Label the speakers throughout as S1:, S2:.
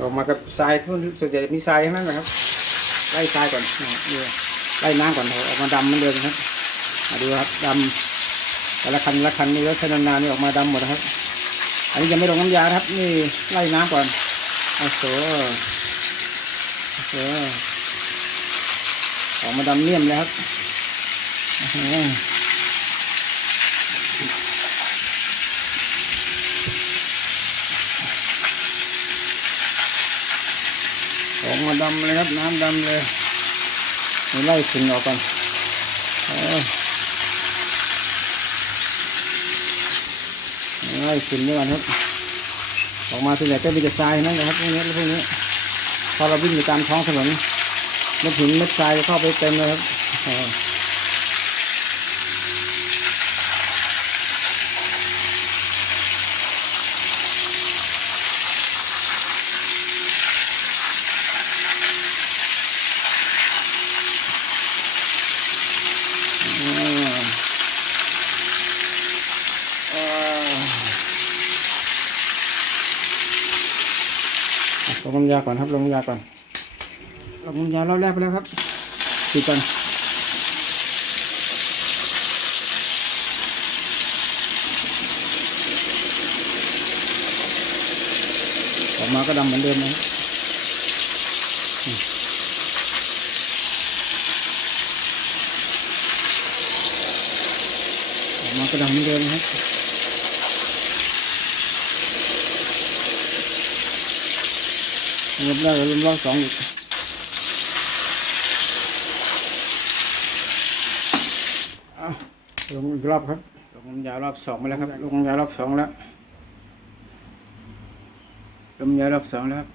S1: ออกมากับทรายทุนส่วนใหญ่มีทรายทั้งนั้นนะครับไล่ทรายก่อนนี่ไล่น้ำก่อนออกมาดำเหมือนเดิมครับมาดูครับดำแต่ละคันละคันนี่แล้วใช้นานๆนี่ออกมาดำหมดนะครับ อันนี้ยังไม่ลงน้ำยาครับ นี่ไล่น้ำก่อนโอ้โหโอ้โหออกมาดำเลี่ยมเลยครับโอ้โหออกมาดำเลยครับน้ำดำเลยไไล่ฝุ่นออกก่อนไล่ฝุ่นด้วยกันครับ ออกมาส่วนใหญ่ก็มีแต่ทรายนั่นแหละครับพวกนี้แล้วพวกนี้ พอเราวิ่งอยู่ตามท้องถนนเม็ดหินเม็ดทรายเข้าไปเต็มเลยครับ ลงน้ำยาก่อนครับลงน้ำยาก่อนลงน้ำยารอบแรกไปแล้วครับปิดก่อนออกมาก็ดำเหมือนเดิมนะครับอืมออกมาก็ดำเหมือนเดิมนะครับ รอบแรกกับรอบสองอีกเอาลงอีกรอบครับ ลงน้ำยารอบสองมาแล้วครับ ลงน้ำยารอบสองแล้ว ลงน้ำยารอบสองแล้วครับ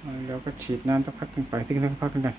S1: เอาเราก็ฉีดน้ำสักพักหนึ่งไปทิ้งสักพักหนึ่งกัน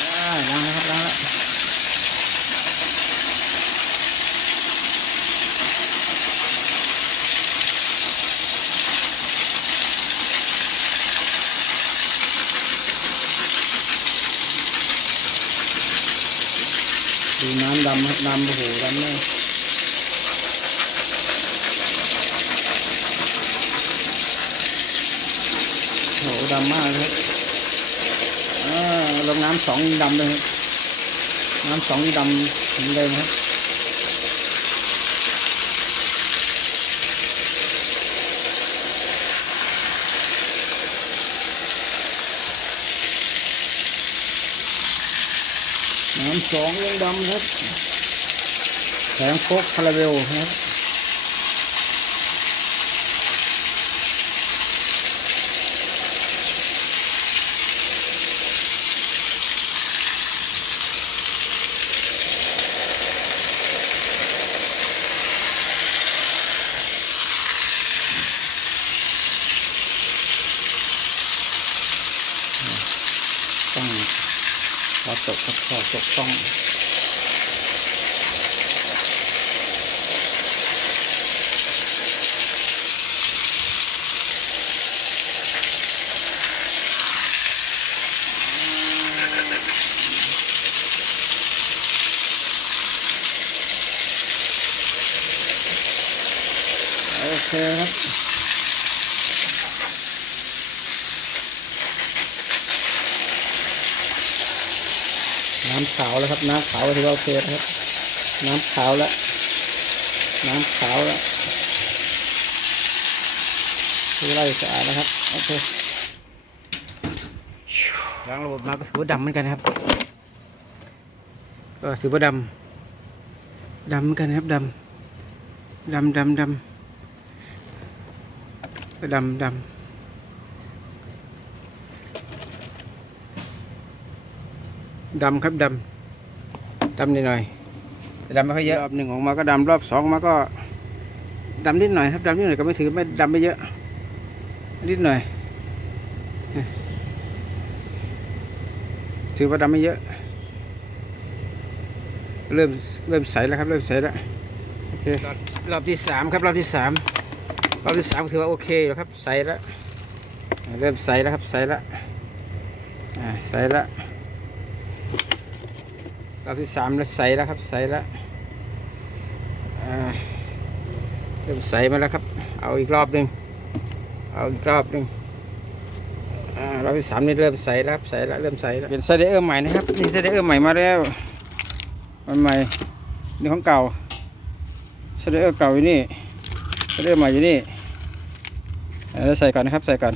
S1: อ่าล้างแล้วครับล้างแล้ว ดูน้ำดำครับดำโอ้โหดำเลยโหดำมากเลยครับอ่าลงน้ำสองดำเลยครับน้ำสองดำถึงเดิมครับ น้ำสองยังดำครับแสงโคกคาราเวลครับ ครับพอตกต้องโอเคครับ น้ำขาวแล้วครับน้ำขาวถือว่าโอเคครับ น้ำขาวแล้ว น้ำขาวแล้วคือไล่สะอาดนะครับโอเคล้างระบบมาก็ถือว่าดำเหมือนกันครับก็ถือว่าดำดำเหมือนกันครับดำดำดำดำดำดำ ดำครับดำดำนิดหน่อย
S2: แต่ดำไม่ค่อยเยอะ
S1: รอบหนึ่งออกมาก็ดำรอบสองมาก็ดำนิดหน่อยครับดำนิดหน่อยก็ไม่ถือไม่ดำไม่เยอะ นิดหน่อย ถือว่าดำไม่เยอะ เริ่มเริ่มใสแล้วครับ เริ่มใสแล้วโอเครอบรอบที่สามครับรอบที่สามรอบที่สามถือว่าโอเคแล้วครับใสแล้วเริ่มใสแล้วครับใสแล้วอ่าใสแล้ว รอบที่สามแล้วใสแล้วครับใสแล้วเริ่มใสมาแล้วครับ เอาอีกรอบหนึ่งเอาอีกรอบหนึ่งรอบที่สามนี่เริ่มใสแล้วใสแล้วเริ่มใสแล้วเป็นไซเดอร์ใหม่นะครับนี่ไซเดอร์ใหม่มาแล้วมันใหม่นี่ของเก่าเสเดอร์เก่าอยู่นี่เสเดอร์ใหม่อยู่นี่เอาแล้วใส่ก่อนนะครับใส่ก่อน